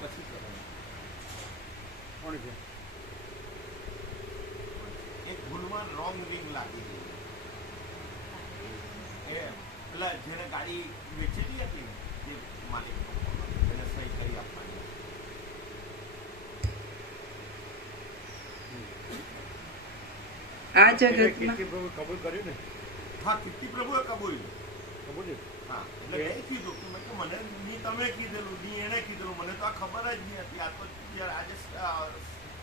પછી કરો. કોણ છે? એક ભૂલમાં રોંગ રિંગ લાગી ગઈ. એ પેલા જેને ગાડી વેચેલી હતી ને, જે માલિક એને સહી કરી આપવાની. આ એટલે જગતમાં કીર્તિ પ્રભુ કબૂલ કર્યું ને? હા, કીર્તિ પ્રભુએ કબૂલ. કબૂલ્યું? હા, એટલે એ કીધું કે મેં તો મને ની તમે કીધેલું ની એને કીધેલું, મને તો આ ખબર જ નહીં હતી. આ તો જ્યારે આજે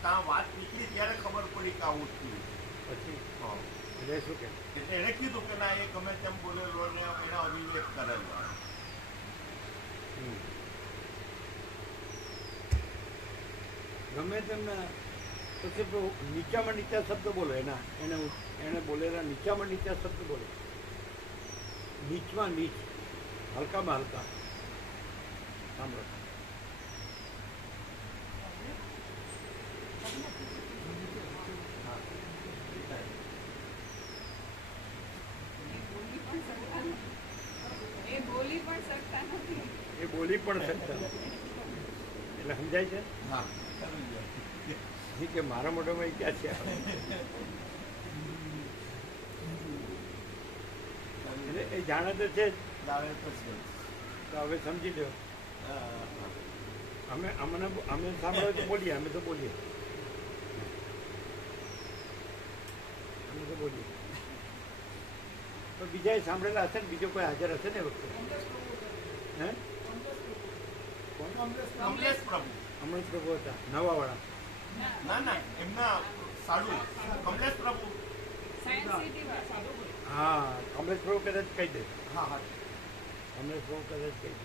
ત્યાં વાત નીકળી ત્યારે ખબર પડી કે આવું થયું. પછી હા, એટલે શું કે? એટલે એને કીધું કે ના, એ ગમે તેમ બોલેલો ને એના અભિવેક કરેલો. ગમે તેમને તો સિર્ફ નીચામાં નીચા શબ્દ બોલો. એને બોલેલા નીચામાં નીચા શબ્દ બોલો. નીચમાં નીચ, હલકામાં હલકા. સાંભળો. એ બોલી પણ શકતા નથી. એ બોલી પણ શકતા નથી. એટલે સમજાય છે હા, કે મારા મોઢામાં ક્યાં છે. એટલે એ જાણે તો છે જ. લાવે તો છે. તો હવે સમજી લો. હા, અમે સાંભળો તો બોલીએ. અમે તો બોલીએ. તો બીજાએ સાંભળેલા હશે ને? બીજો કોઈ હાજર હશે ને એ વખતે? હે? કમલેશ પ્રભુ. અમૃત પ્રભુ હતા નવાવાળા. ના ના, એમના સાડુ કમલેશ પ્રભુ. સાયન્સ સિટી વાળા. હા, કમલેશ પ્રભુ કદાચ કહી દે. હા હા, કમલેશ પ્રભુ કદાચ કહી દે.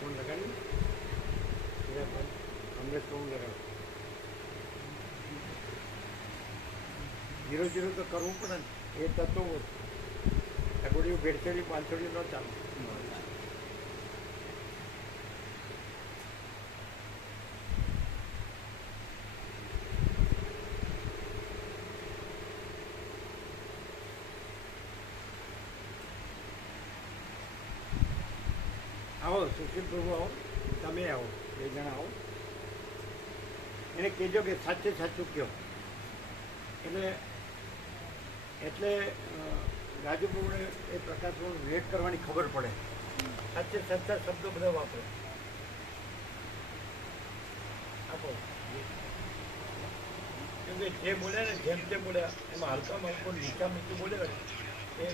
ફોન લગાડી કમલેશ પ્રભુ લગાડો. 0-0 તો કરવું પડે ને. એ તત્વો અગોડીઓ ભેળસેળી 500 ન ચાલે. આવો સુશીલ પ્રભુ, આવો. તમે આવો, 2 જણા આવો. એને કહેજો કે સાચે સાચું કહો. એટલે રાજુ પ્રભુને એ પ્રકાશ વિવેક કરવાની ખબર પડે. સાચે સાચા શબ્દો બધા વાપરે. આપો. કેમ કે જે બોલ્યા ને, જેમ તે બોલ્યા એમાં હલકામાં હલકો નીચા મીઠું બોલે ને, એ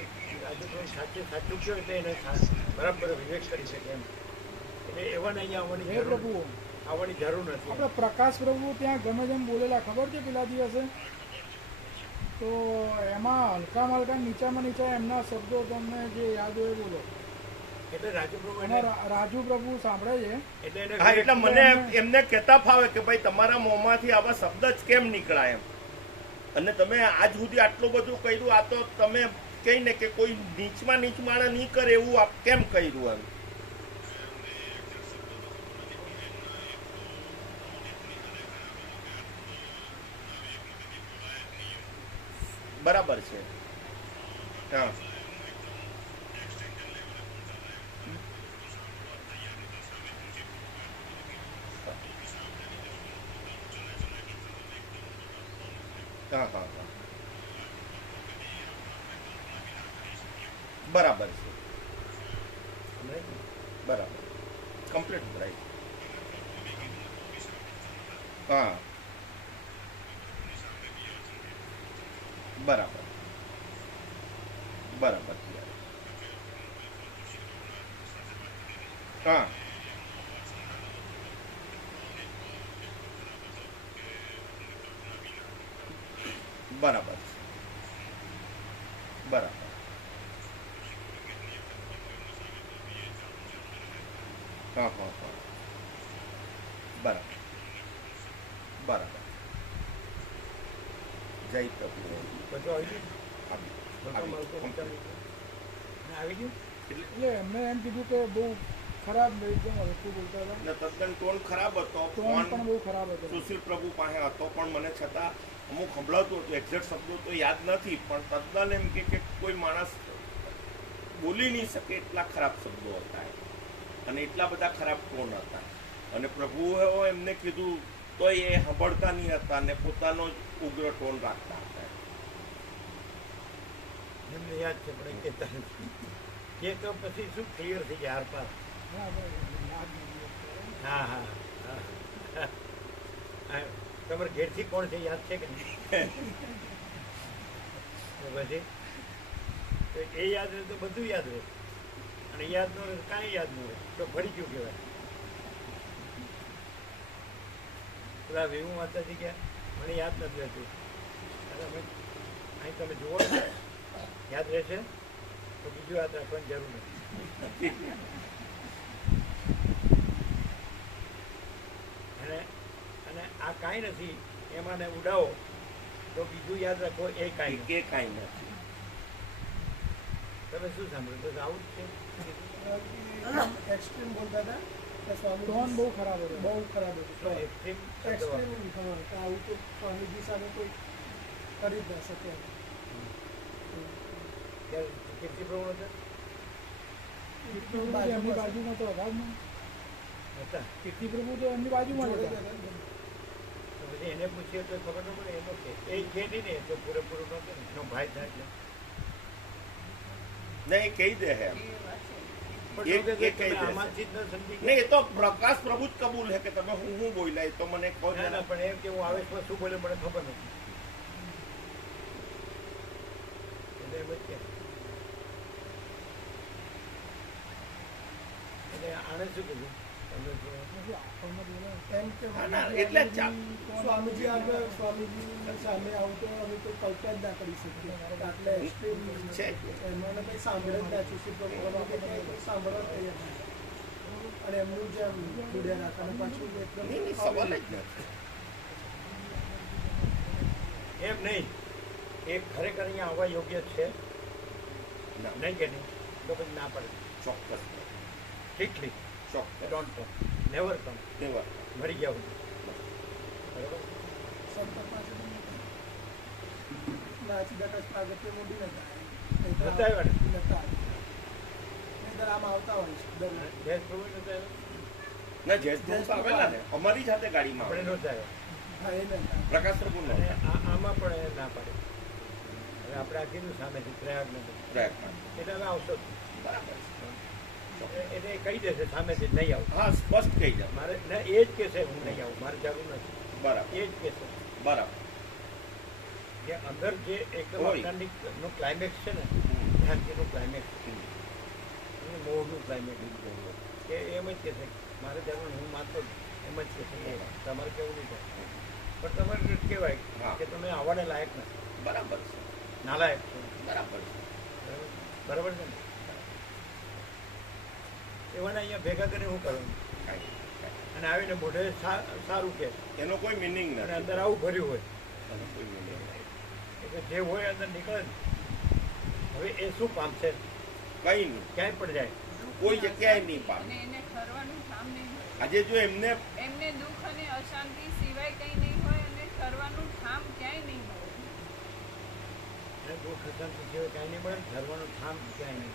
રાજુ પ્રભુ સાચે સાચું કહો એટલે એને બરાબર વિવેક કરી શકે એમ. એટલે એવાને અહીંયા આવવાની જરૂર નથી. આપણે પ્રકાશ પ્રભુ ત્યાં ગમે તેમ બોલેલા ખબર છે પેલા દિવસે? તો એમાં હલકામાં હલકા નીચામાં નીચા એમના શબ્દો તમને જે યાદ હોય બોલો. એટલે રાજુ પ્રભુ રાજુ પ્રભુ સાંભળે છે. એટલે હા, એટલે મને એમને કહેતા ફાવે કે ભાઈ તમારા મોંમાંથી આવા શબ્દ જ કેમ નીકળાય એમ. અને તમે આજ સુધી આટલું બધું કર્યું, આ તો તમે કહીને કે કોઈ નીચમાં નીચ માણસ નહીં કરે એવું આપ કેમ કર્યું એમ. બરાબર છે. હા, હા હા હા, બરાબર છે. બરાબર, કમ્પ્લીટ રાઈટ. હા, બરાબર બરાબર. હા, બરાબર છે. બરાબર. હા હા હા, બરાબર બરાબર. જય પ્રભુ. બધું આવી ગયું. આવી. આવી ગયું. એટલે એમને એમ કીધું કે બહુ ખરાબ એકદમ હલકું બોલતા હતા. ને તદ્દન ટોન ખરાબ હતો. ટોન પણ બહુ ખરાબ હતો. સુશીલ પ્રભુ પાસે હતો પણ મને છતાં અમુક સંભળાતું હતું. એક્ઝેક્ટ શબ્દો તો યાદ નથી, પણ તદ્દન એમ કે કોઈ માણસ બોલી નહીં શકે એટલા ખરાબ શબ્દો હતા અને એટલા બધા ખરાબ ટોન હતા. અને પ્રભુએ એમને કીધું તો એ સાંભળતા નહીં હતા અને પોતાનો જ ઉગ્ર ટોન રાખતા હતા. એમને યાદ છે પણ એ કહેતા નથી. કે તો પછી શું ક્લિયર થઈ ગયા આરપાર. હા, બરાબર. યાદ નથી અત્યારે. હા હા હા હા. તમારે ઘેરથી કોણ છે યાદ છે કે નહીં? તો પછી તો એ યાદ રહે તો બધું યાદ રહે, અને યાદ ન રહે તો કાંઈ યાદ ન રહે, તો ફરી ગયું કહેવાય. પેલા વેવું માતાજી ગયા મને યાદ નથી રહેતું. અરે અમે અહીં તમે જુઓ ને યાદ રહેશે તો બીજું યાદ રાખવાની જરૂર નથી. અને અને આ કાંઈ નથી એમાં ને ઉડાવો તો બીજું યાદ રાખો એ કાંઈ નથી. કે કાંઈ નથી. તમે શું સાંભળ્યું? તો આવું જ છે. એક્સ્ટ્રીમ બોલતા હતા કે સ્વામી ટોન બહુ ખરાબ હતો. બહુ ખરાબ હતું. તો extreme શબ્દ એક્સ્ટ્રીમ વાપરો. હા કે આવું તો સ્વામીજી સામે કોઈ કરી જ ના શકે એમ. ત્યારે કીર્તિ પ્રવણ હતા? કીર્તિપ્રભુ તો એમની બાજુમાં તો હતા જ ને. હતા. કીર્તિપ્રભુ તો એમની બાજુમાં જ જોડે જ હતા. હતા ને. તો પછી એને પૂછીએ તો ખબર ન પડે. એનો કે એ છે નહીં ને, એ તો પૂરેપૂરું નહોતું ને, એનો ભાઈ થાય એટલે. નહીં, એ કહી દે એમ. એ વાત છે. પણ એ- જો કે એ કહી તમે દેશે. આમાંથી જ ન સમજી ગયા. નહીં, એ તો પ્રકાશ પ્રભુ જ કબૂલ છે કે તમે હું બોલ્યા એ તો મને કહો ના ના, પણ એમ કે હું આવેશમાં શું બોલે મને ખબર નથી. એટલે એમ જ કે એટલે આણે શું કીધું? તમે જો નથી, આપણને બોલે. એમ કે હા, ના, એટલે જ સ્વામીજી આગળ સ્વામીજી સામે આવું તો અમે તો કલ્પના જ ના કરી શકીએ. આટલા એક્સ્ટ્રીમ છે. એમને કંઈ સાંભળે જ ના ચૂસી પ્રભુમાં કોઈ સાંભળવા તૈયાર નથી. અને એમનું જેમ જોડ્યા રાખે અને પાછું એકદમ નહીં, નહીં, સવાલ જ નથી. એમ નહીં, એ ખરેખર અહીંયા આવવા યોગ્ય છે ના, નહીં કે નહીં? તો પછી ના પડે. ચોક્કસ સ્ટ્રિક્ટલી ચોક્કસ ડોન્ટ કમ, નેવર કમ, તેવા મરી ગયા સુધી. બરાબર? સંત પાસે નાચી દકસ પ્રાગટ્ય મોડી નતા નતા આવ્યા ને? નતા નહીતર આમ આવતા હોય છે દર જયેશ પ્રભુ નતા આવ્યા? ના, જયેશ આવેલા ને અમારી સાથે ગાડીમાં આપણે આવેલા. નહોતા આવ્યા. હા એ નતા પ્રકાશ પ્રભુ નો અને આમાં પણ એ ના પાડે. હવે આપણે આ કીધું સામેથી પ્રયાગ નથી, પ્રયત્ન એટલે હવે આવશો જ. બરાબર છે. એટલે એ કહી દેશે સામેથી નહીં આવું. હા, સ્પષ્ટ કહી જાવ. મારે ના, એ જ કહેશે હું નહીં આવું, મારે જરૂર નથી. બરાબર એ જ કહેશે બરાબર. કે અંદર જે એકદમ હોય. અજ્ઞાનનું ક્લાઇમેક્સ છે ને, શાંતિનું ક્લાઇમેક્સ, અને મોહનું ક્લાઇમેક્સ, કે એમ જ કહેશે મારે જરૂર નહીં, હું માનતો જ એમ જ કહેશે તમારે કેવું નહીં થાય. પણ તમારે જ કહેવાય હા. કે તમે આવવાને લાયક નથી, બરાબર છે. નાલાયક છો. બરાબર છે. બરાબર? બરાબર છે ને? એવાને અહીંયા ભેગા કરીને હું કરવાનું? કાંઈ- કાંઈ. અને આવીને મોઢે સારું કે એનો કોઈ મિનિંગ અને નથી. અંદર આવું ભર્યું હોય એનો કોઈ meaning નથી. એટલે જે હોય અંદર નીકળે ને. હવે એ શું પામશે? કંઈ નહીં, ક્યાંય પણ જાય. કોઈ જગ્યાએ નહીં અને પામે. એને ઠરવાનું ઠામ નહીં હોય. આજે જો એમને એમને દુઃખ અને અશાંતિ સિવાય કંઈ નહીં હોય અને ઠરવાનું ઠામ ક્યાંય નહીં હોય. અને દુઃખ અશાંતિ સિવાય કાંઈ નહીં મળે, ઠરવાનું ઠામ ક્યાંય નહીં.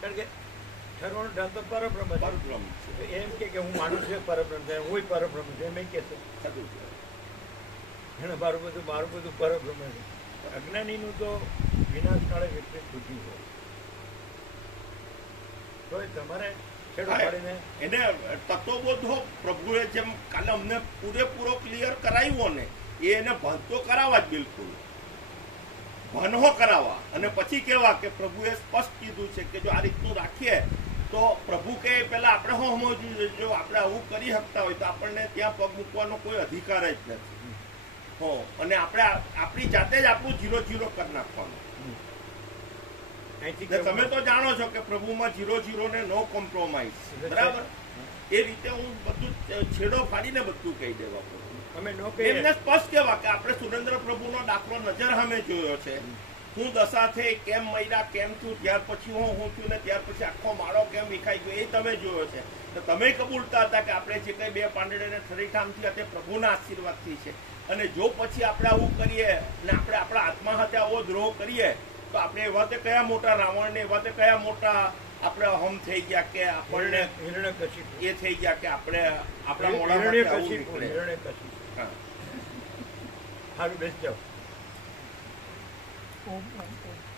કારણ કે ઠરવાનું ઠામ તો પરબ્રહ્મ છે. પરબ્રહ્મ તો છે. એમ કે હું માનું છું એ પરબ્રહ્મ છે, હું પરબ્રહ્મ છું એમ એ કહેશે. થતું છે. અને મારું બધું પરબ્રહ્મ છે. અજ્ઞાનીનું તો વિનાશ કાળે વિપરીત બુદ્ધિ હોય. તો એ તમારે છેડો હા, પાડીને એને તત્વબોધો પ્રભુએ જેમ કાલે અમને પૂરેપૂરો ક્લિયર કરાવ્યો ને, એ એને ભણતો કરાવવા જ બિલકુલ ભણો કરાવવા. અને પછી કેવા કે પ્રભુએ સ્પષ્ટ કીધું છે કે જો આ રીતનું રાખીએ તો પ્રભુ કે પેલા આપણે શું સમજવું જોઈએ, જો આપણે આવું કરી શકતા હોય તો આપણને ત્યાં પગ મૂકવાનો કોઈ અધિકાર જ નથી. હો, અને આપણે આપણી જાતે જ આપણું 0-0 કરી નાખવાનું. અહીંથી ને તમે તો જાણો છો કે પ્રભુમાં 0-0 ને નો કોમ્પ્રોમાઇઝ. બરાબર? એ રીતે હું બધું છેડો ફાડીને બધું કહી દેવા પડું. અમે નો કહીએ એમને સ્પષ્ટ કહેવા કે આપણે સુરેન્દ્ર પ્રભુનો દાખલો નજર સામે જોયો છે હું દશા થઈ, કેમ મર્યા, કેમ થયું, ત્યાર પછી હું થયું ને ત્યાર પછી આખો માળો કેમ વિખાઈ ગયો એ તમે જોયો છે. તો તમે કબૂલતા હતા કે આપણે જે કંઈ 2 પાંદડાને ઠરીઠામથી તે પ્રભુના આશીર્વાદથી છે. અને જો પછી આપણે આવું કરીએ ને આપણે આપણા આત્મા સાથે આવો દ્રોહ કરીએ તો આપણે એવા તે કયા મોટા રાવણ ને એવા તે કયા મોટા આપણે હમ થઈ ગયા કે આપણને હિરણ્યકશિપુ. એ થઈ ગયા કે આપણે આપણા મોઢામાંથી આવું હિરણ્યકશિપુ, નીકળે. હિરણ્યકશિપુ. હા. સારું બેસી જાઓ. ઓમ ઓમ ઓમ